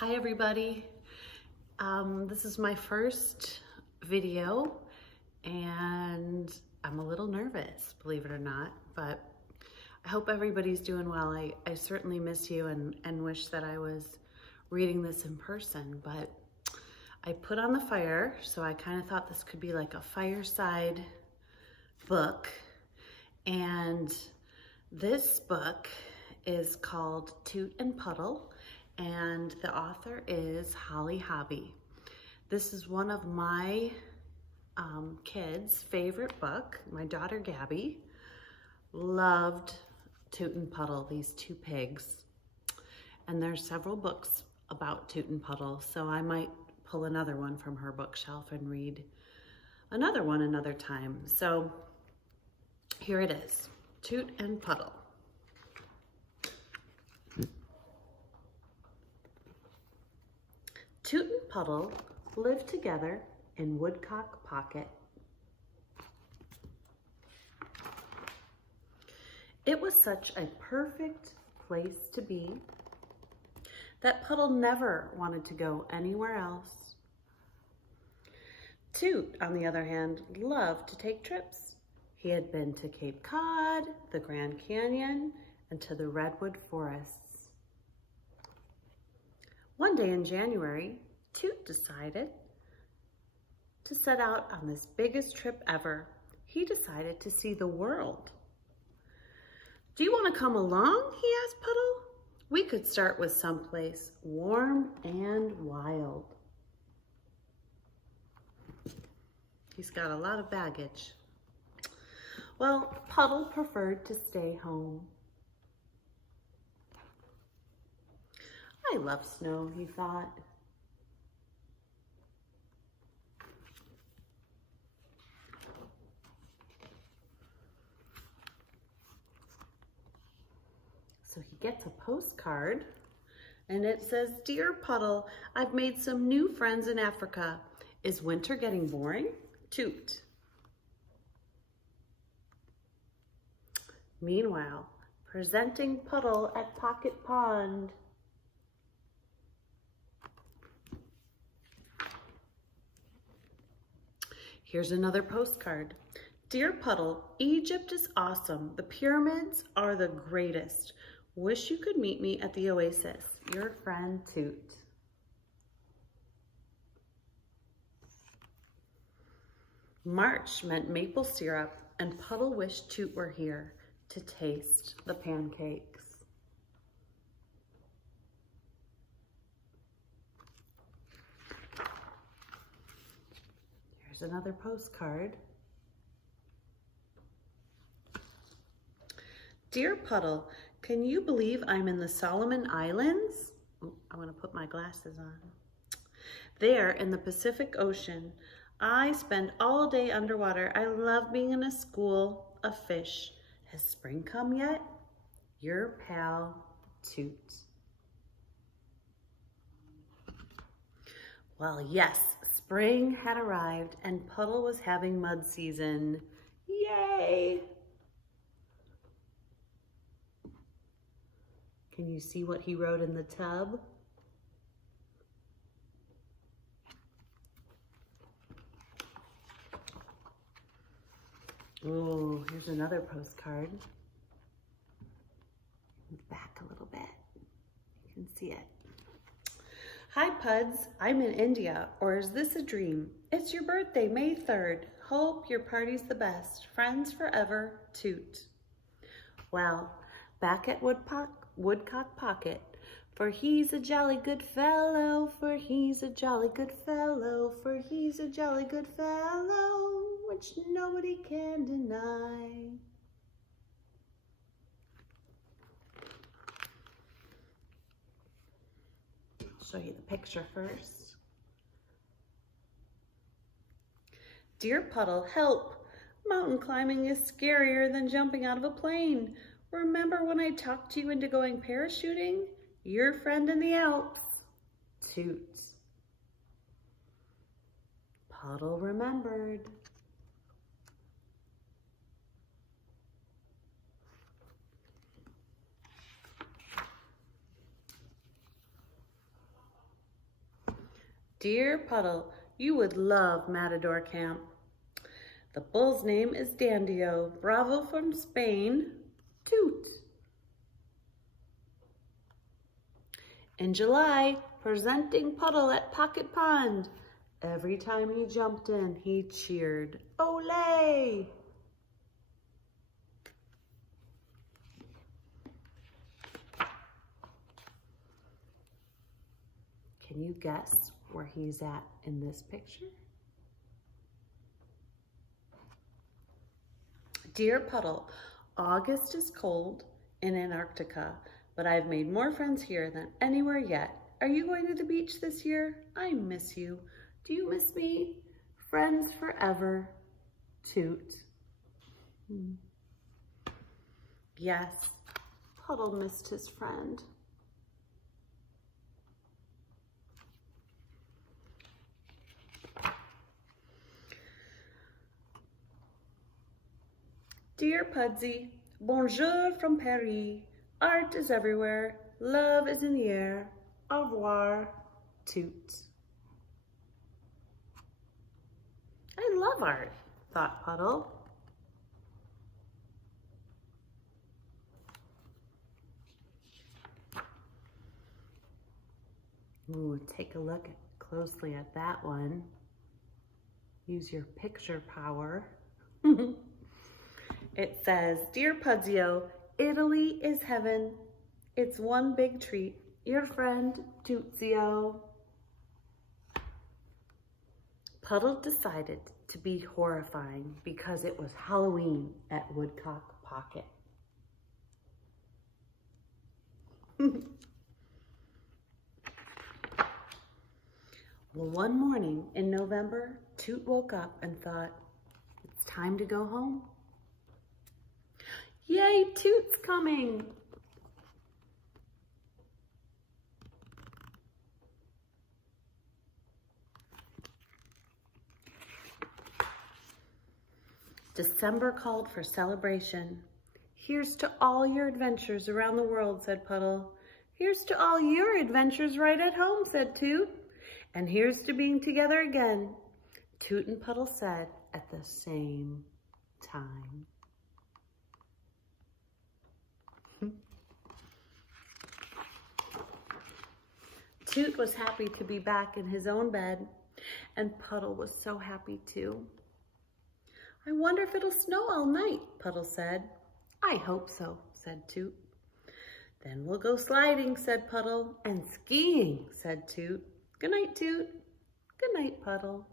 Hi everybody. This is my first video and I'm a little nervous, believe it or not, but I hope everybody's doing well. I certainly miss you and wish that I was reading this in person, but I put on the fire, so I kind of thought this could be like a fireside book. And this book is called Toot and Puddle, and the author is Holly Hobby. This is one of my kids' favorite book. My daughter Gabby loved Toot and Puddle, these two pigs. And there's several books about Toot and Puddle, so I might pull another one from her bookshelf and read another one another time. So here it is, Toot and Puddle. Toot and Puddle lived together in Woodcock Pocket. It was such a perfect place to be that Puddle never wanted to go anywhere else. Toot, on the other hand, loved to take trips. He had been to Cape Cod, the Grand Canyon, and to the Redwood Forests. One day in January, Toot decided to set out on this biggest trip ever. He decided to see the world. "Do you want to come along?" he asked Puddle. "We could start with someplace warm and wild." He's got a lot of baggage. Well, Puddle preferred to stay home. "I love snow," he thought. So he gets a postcard and it says, "Dear Puddle, I've made some new friends in Africa. Is winter getting boring? Toot." Meanwhile, presenting Puddle at Pocket Pond. Here's another postcard. "Dear Puddle, Egypt is awesome. The pyramids are the greatest. Wish you could meet me at the oasis. Your friend Toot." March meant maple syrup, and Puddle wished Toot were here to taste the pancakes. Here's another postcard. "Dear Puddle, can you believe I'm in the Solomon Islands?" Oh, I want to put my glasses on. "There in the Pacific Ocean. I spend all day underwater. I love being in a school of fish. Has spring come yet? Your pal, Toot." Well, yes, spring had arrived and Puddle was having mud season. Yay! Can you see what he wrote in the tub? Oh, here's another postcard. Move back a little bit. You can see it. "Hi, Puds. I'm in India, or is this a dream? It's your birthday, May 3rd. Hope your party's the best. Friends forever, Toot." Well, back at Woodcock Pocket, "For he's a jolly good fellow, for he's a jolly good fellow, for he's a jolly good fellow, which nobody can deny." I'll show you the picture first. "Dear Puddle, help! Mountain climbing is scarier than jumping out of a plane. Remember when I talked you into going parachuting? Your friend in the Alps, Toot." Puddle remembered. Dear Puddle, you would love Matador Camp. The bull's name is Dandio. Bravo from Spain, Toot. In July, presenting Puddle at Pocket Pond. Every time he jumped in, he cheered, Olé! Can you guess where he's at in this picture? Dear Puddle, August is cold in Antarctica, but I've made more friends here than anywhere yet. Are you going to the beach this year? I miss you. Do you miss me? Friends forever, Toot. Yes, Puddle missed his friend. Dear Pudsey, bonjour from Paris. Art is everywhere. Love is in the air. Au revoir, Toot. I love art, thought Puddle. Ooh, take a look closely at that one. Use your picture power. It says, Dear Pudzio, Italy is heaven. It's one big treat. Your friend, Tootzio. Puddle decided to be horrifying because it was Halloween at Woodcock Pocket. Well, one morning in November, Toot woke up and thought, it's time to go home. Yay, Toot's coming! December called for celebration. Here's to all your adventures around the world, said Puddle. Here's to all your adventures right at home, said Toot. And here's to being together again, Toot and Puddle said at the same time. Toot was happy to be back in his own bed, and Puddle was so happy too. I wonder if it'll snow all night, Puddle said. I hope so, said Toot. Then we'll go sliding, said Puddle, and skiing, said Toot. Good night, Toot. Good night, Puddle.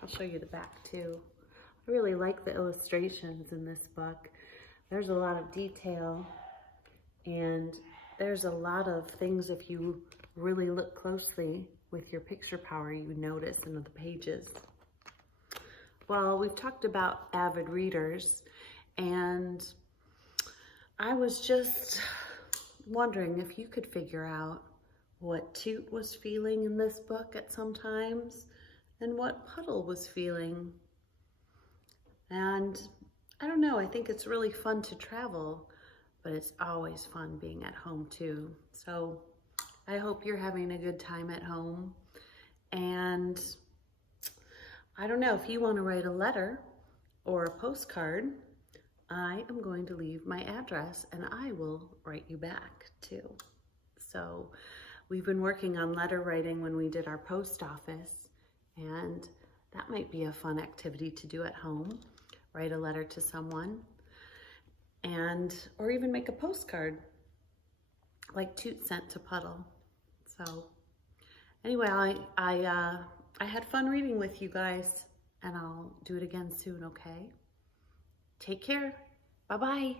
I'll show you the back too. I really like the illustrations in this book. There's a lot of detail, and there's a lot of things, if you really look closely with your picture power, you notice in the pages. Well, we've talked about avid readers, and I was just wondering if you could figure out what Toot was feeling in this book at some times and what Puddle was feeling. And I don't know, I think it's really fun to travel, but it's always fun being at home too. So I hope you're having a good time at home. And I don't know, if you want to write a letter or a postcard, I am going to leave my address and I will write you back too. So we've been working on letter writing when we did our post office, and that might be a fun activity to do at home. Write a letter to someone, or even make a postcard like Toot sent to Puddle. So anyway, I had fun reading with you guys, and I'll do it again soon, okay? Take care. Bye-bye.